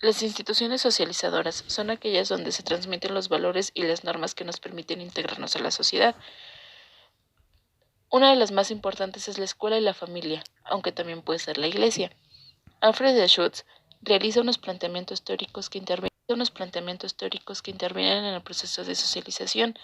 Las instituciones socializadoras son aquellas donde se transmiten los valores y las normas que nos permiten integrarnos a la sociedad. Una de las más importantes es la escuela y la familia, aunque también puede ser la iglesia. Alfred de Schutz realiza unos planteamientos teóricos que intervienen en el proceso de socialización.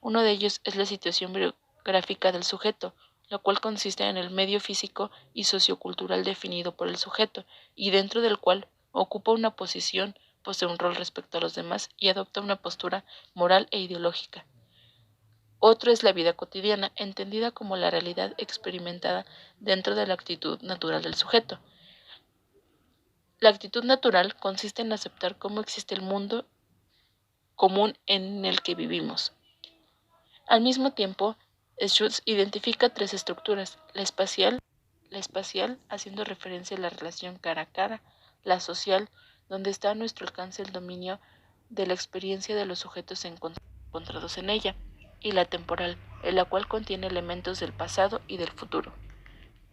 Uno de ellos es la situación biográfica del sujeto, la cual consiste en el medio físico y sociocultural definido por el sujeto, y dentro del cual ocupa una posición, posee un rol respecto a los demás y adopta una postura moral e ideológica. Otro es la vida cotidiana, entendida como la realidad experimentada dentro de la actitud natural del sujeto. La actitud natural consiste en aceptar cómo existe el mundo común en el que vivimos. Al mismo tiempo, Schutz identifica tres estructuras: la espacial, haciendo referencia a la relación cara a cara; la social, donde está a nuestro alcance el dominio de la experiencia de los sujetos encontrados en ella; y la temporal, en la cual contiene elementos del pasado y del futuro.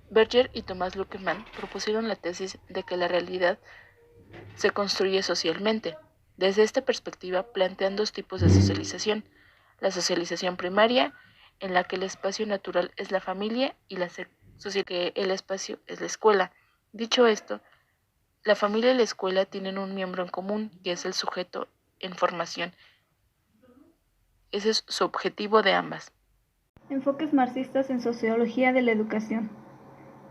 Berger y Thomas Luckmann propusieron la tesis de que la realidad se construye socialmente. Desde esta perspectiva plantean dos tipos de socialización: la socialización primaria, en la que el espacio natural es la familia, y la social, que el espacio es la escuela. Dicho esto, la familia y la escuela tienen un miembro en común, que es el sujeto en formación. Ese es su objetivo de ambas. Enfoques marxistas en sociología de la educación.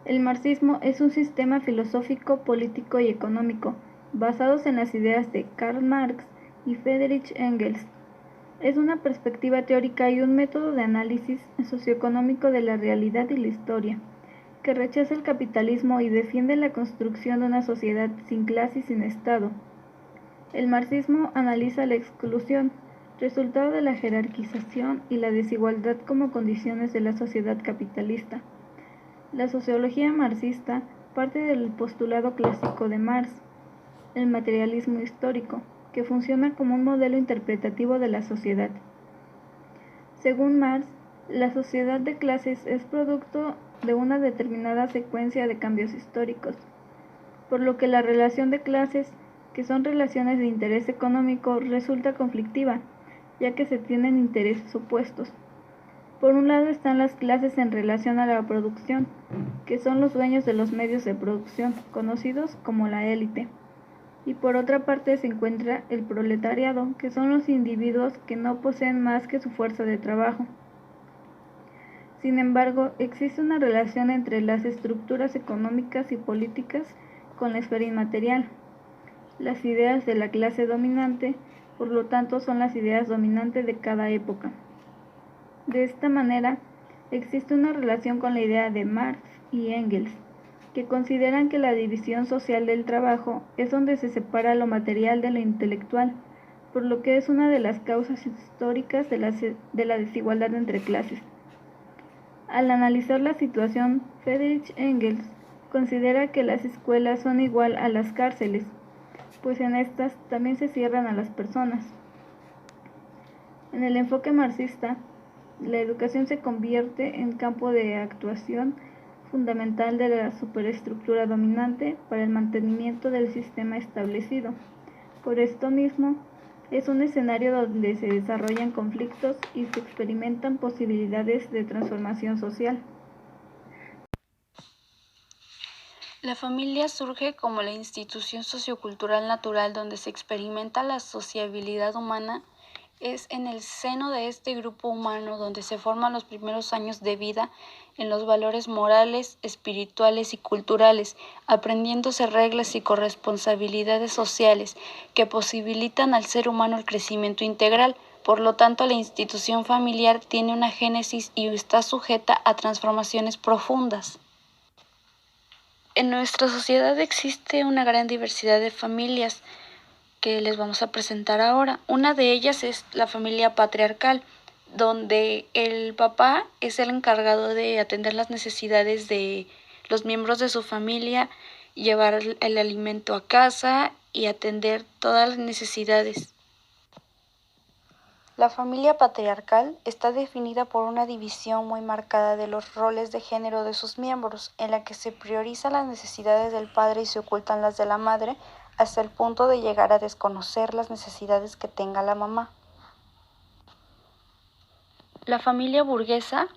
El marxismo es un sistema filosófico, político y económico basados en las ideas de Karl Marx y Friedrich Engels. Es una perspectiva teórica y un método de análisis socioeconómico de la realidad y la historia, que rechaza el capitalismo y defiende la construcción de una sociedad sin clase y sin Estado. El marxismo analiza la exclusión, resultado de la jerarquización y la desigualdad como condiciones de la sociedad capitalista. La sociología marxista parte del postulado clásico de Marx, el materialismo histórico, que funciona como un modelo interpretativo de la sociedad. Según Marx, la sociedad de clases es producto de una determinada secuencia de cambios históricos, por lo que la relación de clases, que son relaciones de interés económico, resulta conflictiva, ya que se tienen intereses opuestos. Por un lado están las clases en relación a la producción, que son los dueños de los medios de producción, conocidos como la élite. Y por otra parte se encuentra el proletariado, que son los individuos que no poseen más que su fuerza de trabajo. Sin embargo, existe una relación entre las estructuras económicas y políticas con la esfera inmaterial. Las ideas de la clase dominante, por lo tanto, son las ideas dominantes de cada época. De esta manera, existe una relación con la idea de Marx y Engels, que consideran que la división social del trabajo es donde se separa lo material de lo intelectual, por lo que es una de las causas históricas de la desigualdad entre clases. Al analizar la situación, Friedrich Engels considera que las escuelas son igual a las cárceles, pues en estas también se cierran a las personas. En el enfoque marxista, la educación se convierte en campo de actuación fundamental de la superestructura dominante para el mantenimiento del sistema establecido. Por esto mismo, es un escenario donde se desarrollan conflictos y se experimentan posibilidades de transformación social. La familia surge como la institución sociocultural natural donde se experimenta la sociabilidad humana. Es en el seno de este grupo humano donde se forman los primeros años de vida en los valores morales, espirituales y culturales, aprendiéndose reglas y corresponsabilidades sociales que posibilitan al ser humano el crecimiento integral. Por lo tanto, la institución familiar tiene una génesis y está sujeta a transformaciones profundas. En nuestra sociedad existe una gran diversidad de familias que les vamos a presentar ahora. Una de ellas es la familia patriarcal, donde el papá es el encargado de atender las necesidades de los miembros de su familia, llevar el alimento a casa y atender todas las necesidades. La familia patriarcal está definida por una división muy marcada de los roles de género de sus miembros, en la que se priorizan las necesidades del padre y se ocultan las de la madre, hasta el punto de llegar a desconocer las necesidades que tenga la mamá. La familia burguesa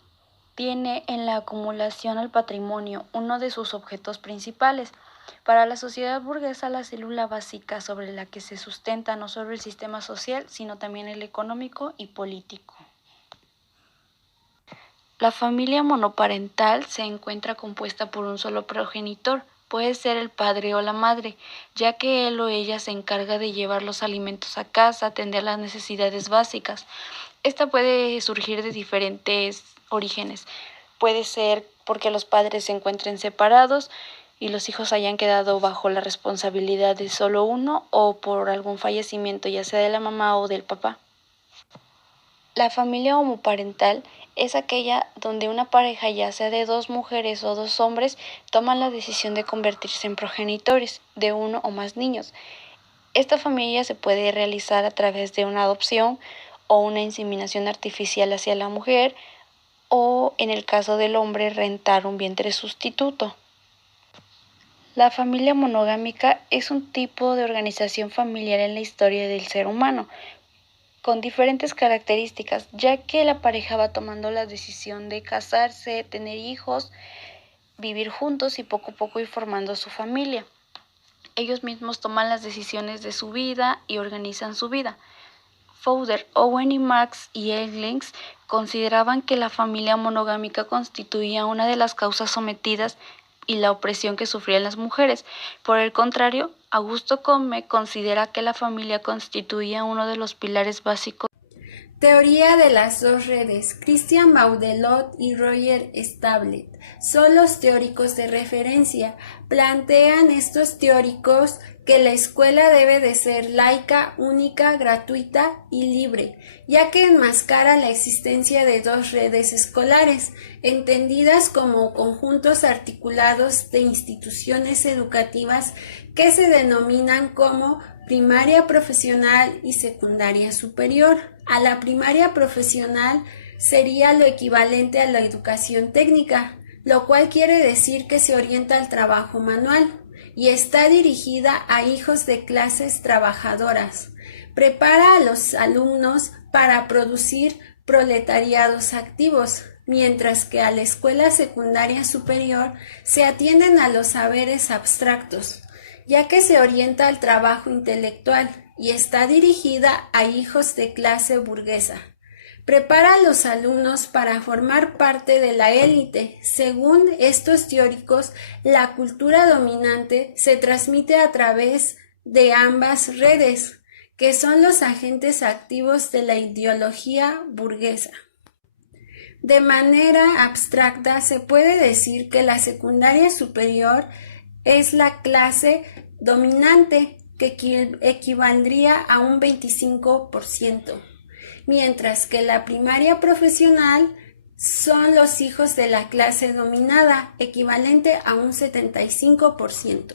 tiene en la acumulación al patrimonio uno de sus objetos principales. Para la sociedad burguesa, la célula básica sobre la que se sustenta no solo el sistema social, sino también el económico y político. La familia monoparental se encuentra compuesta por un solo progenitor. Puede ser el padre o la madre, ya que él o ella se encarga de llevar los alimentos a casa, atender las necesidades básicas. Esta puede surgir de diferentes orígenes. Puede ser porque los padres se encuentren separados y los hijos hayan quedado bajo la responsabilidad de solo uno, o por algún fallecimiento, ya sea de la mamá o del papá. La familia homoparental es aquella donde una pareja, ya sea de 2 mujeres o 2 hombres, toman la decisión de convertirse en progenitores de uno o más niños. Esta familia se puede realizar a través de una adopción o una inseminación artificial hacia la mujer, o en el caso del hombre, rentar un vientre sustituto. La familia monogámica es un tipo de organización familiar en la historia del ser humano, con diferentes características, ya que la pareja va tomando la decisión de casarse, tener hijos, vivir juntos y poco a poco ir formando su familia. Ellos mismos toman las decisiones de su vida y organizan su vida. Fowler, Owen y Marx y Engels consideraban que la familia monogámica constituía una de las causas sometidas y la opresión que sufrían las mujeres. Por el contrario, Augusto Comte considera que la familia constituía uno de los pilares básicos. Teoría de las 2 redes. Christian Baudelot y Roger Stablett son los teóricos de referencia. Plantean estos teóricos que la escuela debe de ser laica, única, gratuita y libre, ya que enmascara la existencia de 2 redes escolares, entendidas como conjuntos articulados de instituciones educativas que se denominan como primaria profesional y secundaria superior. A la primaria profesional sería lo equivalente a la educación técnica, lo cual quiere decir que se orienta al trabajo manual y está dirigida a hijos de clases trabajadoras. Prepara a los alumnos para producir proletariados activos, mientras que a la escuela secundaria superior se atienden a los saberes abstractos, ya que se orienta al trabajo intelectual y está dirigida a hijos de clase burguesa. Prepara a los alumnos para formar parte de la élite. Según estos teóricos, la cultura dominante se transmite a través de ambas redes, que son los agentes activos de la ideología burguesa. De manera abstracta, se puede decir que la secundaria superior es la clase dominante, que equivaldría a un 25%, mientras que la primaria profesional son los hijos de la clase dominada, equivalente a un 75%.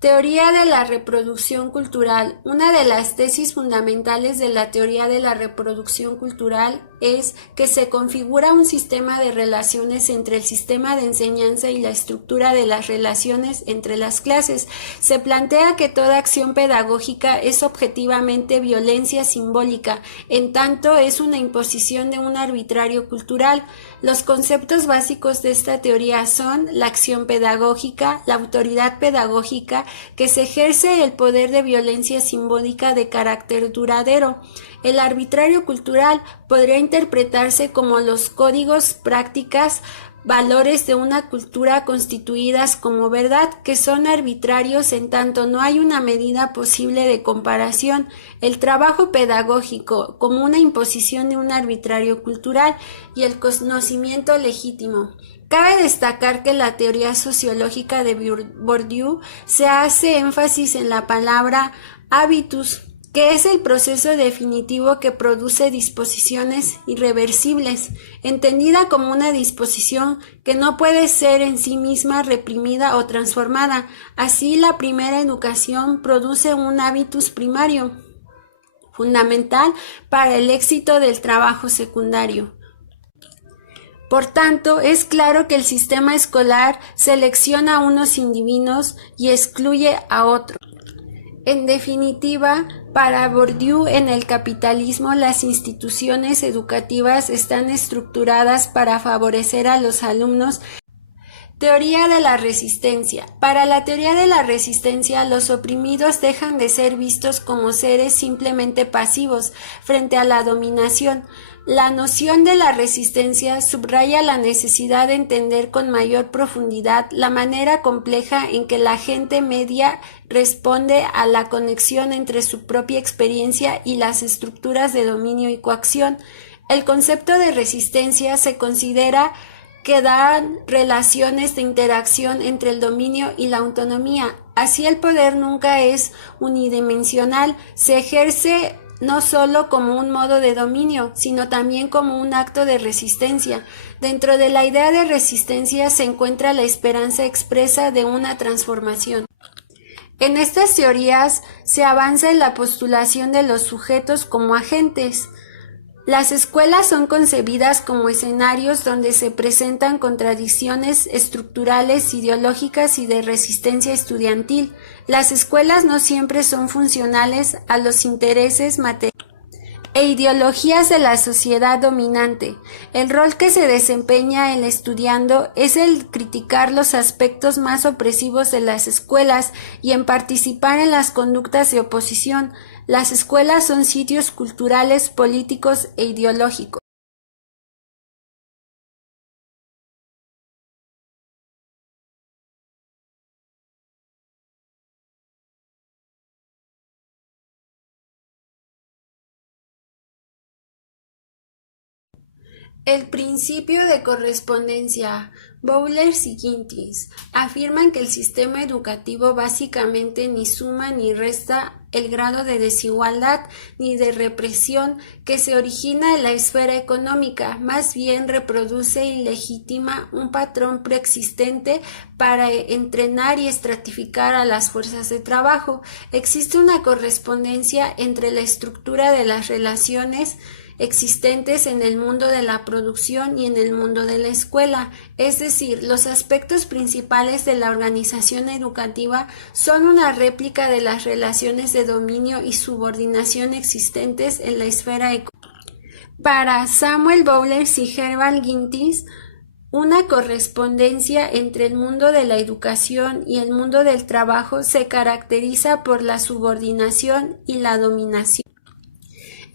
Teoría de la reproducción cultural. Una de las tesis fundamentales de la teoría de la reproducción cultural es que se configura un sistema de relaciones entre el sistema de enseñanza y la estructura de las relaciones entre las clases. Se plantea que toda acción pedagógica es objetivamente violencia simbólica, en tanto es una imposición de un arbitrario cultural. Los conceptos básicos de esta teoría son la acción pedagógica, la autoridad pedagógica, que se ejerce el poder de violencia simbólica de carácter duradero. El arbitrario cultural podría interpretarse como los códigos, prácticas, valores de una cultura constituidas como verdad, que son arbitrarios en tanto no hay una medida posible de comparación. El trabajo pedagógico como una imposición de un arbitrario cultural y el conocimiento legítimo. Cabe destacar que la teoría sociológica de Bourdieu se hace énfasis en la palabra habitus, que es el proceso definitivo que produce disposiciones irreversibles, entendida como una disposición que no puede ser en sí misma reprimida o transformada. Así, la primera educación produce un habitus primario, fundamental para el éxito del trabajo secundario. Por tanto, es claro que el sistema escolar selecciona a unos individuos y excluye a otros. En definitiva, para Bourdieu, en el capitalismo, las instituciones educativas están estructuradas para favorecer a los alumnos. Teoría de la resistencia. Para la teoría de la resistencia, los oprimidos dejan de ser vistos como seres simplemente pasivos frente a la dominación. La noción de la resistencia subraya la necesidad de entender con mayor profundidad la manera compleja en que la gente media responde a la conexión entre su propia experiencia y las estructuras de dominio y coacción. El concepto de resistencia se considera que dan relaciones de interacción entre el dominio y la autonomía. Así el poder nunca es unidimensional, se ejerce no solo como un modo de dominio, sino también como un acto de resistencia. Dentro de la idea de resistencia se encuentra la esperanza expresa de una transformación. En estas teorías se avanza en la postulación de los sujetos como agentes. Las escuelas son concebidas como escenarios donde se presentan contradicciones estructurales, ideológicas y de resistencia estudiantil. Las escuelas no siempre son funcionales a los intereses materiales e ideologías de la sociedad dominante. El rol que se desempeña el estudiando es el criticar los aspectos más opresivos de las escuelas y en participar en las conductas de oposición. Las escuelas son sitios culturales, políticos e ideológicos. El principio de correspondencia. Bowlers y Gintis afirman que el sistema educativo básicamente ni suma ni resta el grado de desigualdad ni de represión que se origina en la esfera económica, más bien reproduce y legitima un patrón preexistente para entrenar y estratificar a las fuerzas de trabajo. Existe una correspondencia entre la estructura de las relaciones existentes en el mundo de la producción y en el mundo de la escuela, es decir, los aspectos principales de la organización educativa son una réplica de las relaciones de dominio y subordinación existentes en la esfera económica. Para Samuel Bowlers y Herbert Gintis, una correspondencia entre el mundo de la educación y el mundo del trabajo se caracteriza por la subordinación y la dominación.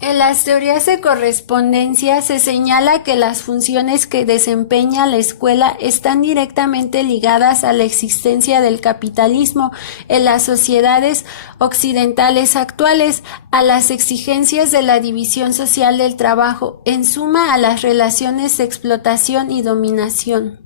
En las teorías de correspondencia se señala que las funciones que desempeña la escuela están directamente ligadas a la existencia del capitalismo en las sociedades occidentales actuales, a las exigencias de la división social del trabajo, en suma a las relaciones de explotación y dominación.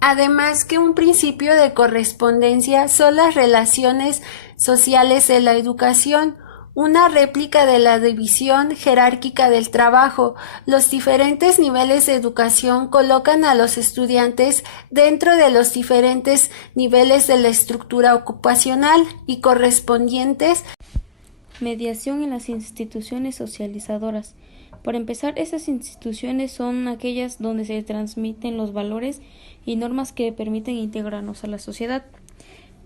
Además que un principio de correspondencia son las relaciones sociales de la educación, una réplica de la división jerárquica del trabajo. Los diferentes niveles de educación colocan a los estudiantes dentro de los diferentes niveles de la estructura ocupacional y correspondientes. Mediación en las instituciones socializadoras. Por empezar, esas instituciones son aquellas donde se transmiten los valores y normas que permiten integrarnos a la sociedad.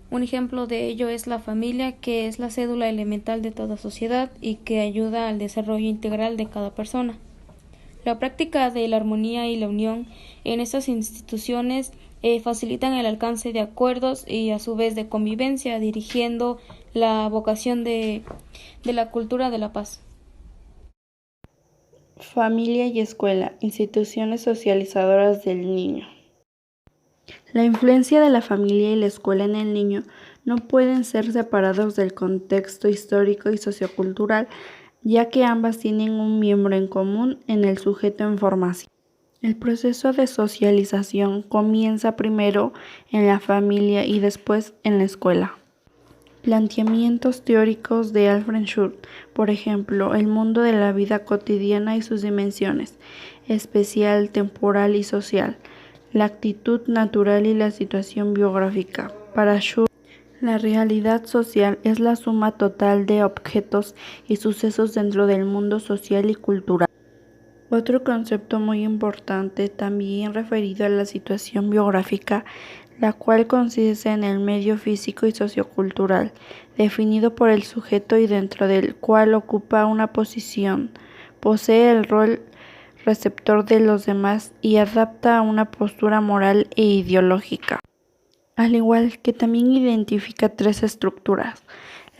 Un ejemplo de ello es la familia, que es la cédula elemental de toda sociedad y que ayuda al desarrollo integral de cada persona. La práctica de la armonía y la unión en estas instituciones facilitan el alcance de acuerdos y a su vez de convivencia, dirigiendo la vocación de la cultura de la paz. Familia y escuela, instituciones socializadoras del niño. La influencia de la familia y la escuela en el niño no pueden ser separados del contexto histórico y sociocultural, ya que ambas tienen un miembro en común en el sujeto en formación. El proceso de socialización comienza primero en la familia y después en la escuela. Planteamientos teóricos de Alfred Schur, por ejemplo, el mundo de la vida cotidiana y sus dimensiones, especial, temporal y social, la actitud natural y la situación biográfica. Para Schur, la realidad social es la suma total de objetos y sucesos dentro del mundo social y cultural. Otro concepto muy importante, también referido a la situación biográfica, la cual consiste en el medio físico y sociocultural, definido por el sujeto y dentro del cual ocupa una posición, posee el rol receptor de los demás y adapta a una postura moral e ideológica. Al igual que también identifica tres estructuras.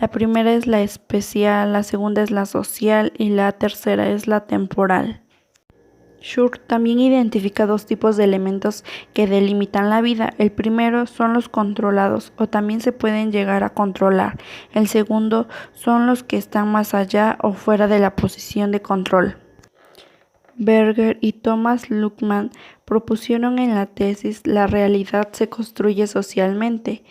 La primera es la especial, la segunda es la social y la tercera es la temporal. Schur también identifica dos tipos de elementos que delimitan la vida. El primero son los controlados o también se pueden llegar a controlar. El segundo son los que están más allá o fuera de la posición de control. Berger y Thomas Luckmann propusieron en la tesis La realidad se construye socialmente,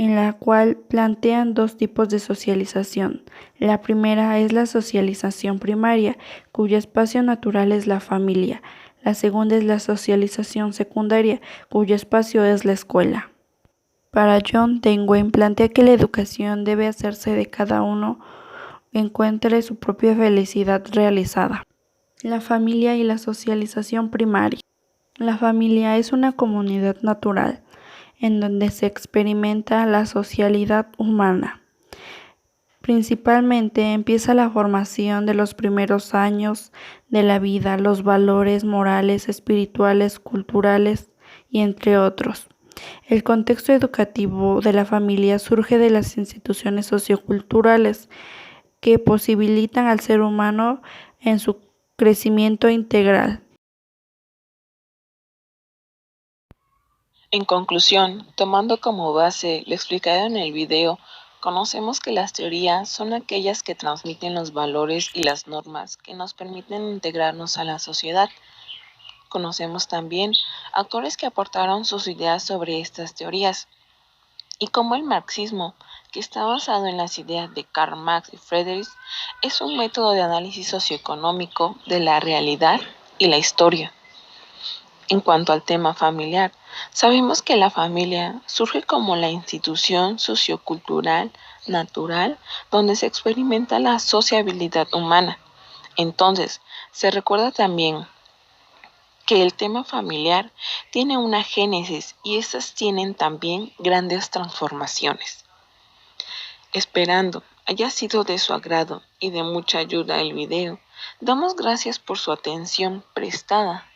en la cual plantean dos tipos de socialización. La primera es la socialización primaria, cuyo espacio natural es la familia. La segunda es la socialización secundaria, cuyo espacio es la escuela. Para John Dewey plantea que la educación debe hacerse de cada uno encuentre su propia felicidad realizada. La familia y la socialización primaria. La familia es una comunidad natural en donde se experimenta la socialidad humana. Principalmente empieza la formación de los primeros años de la vida, los valores morales, espirituales, culturales y entre otros. El contexto educativo de la familia surge de las instituciones socioculturales que posibilitan al ser humano en su crecimiento integral. En conclusión, tomando como base lo explicado en el video, conocemos que las teorías son aquellas que transmiten los valores y las normas que nos permiten integrarnos a la sociedad. Conocemos también autores que aportaron sus ideas sobre estas teorías, y como el marxismo, que está basado en las ideas de Karl Marx y Friedrich, es un método de análisis socioeconómico de la realidad y la historia. En cuanto al tema familiar, sabemos que la familia surge como la institución sociocultural natural donde se experimenta la sociabilidad humana. Entonces, se recuerda también que el tema familiar tiene una génesis y estas tienen también grandes transformaciones. Esperando haya sido de su agrado y de mucha ayuda el video, damos gracias por su atención prestada.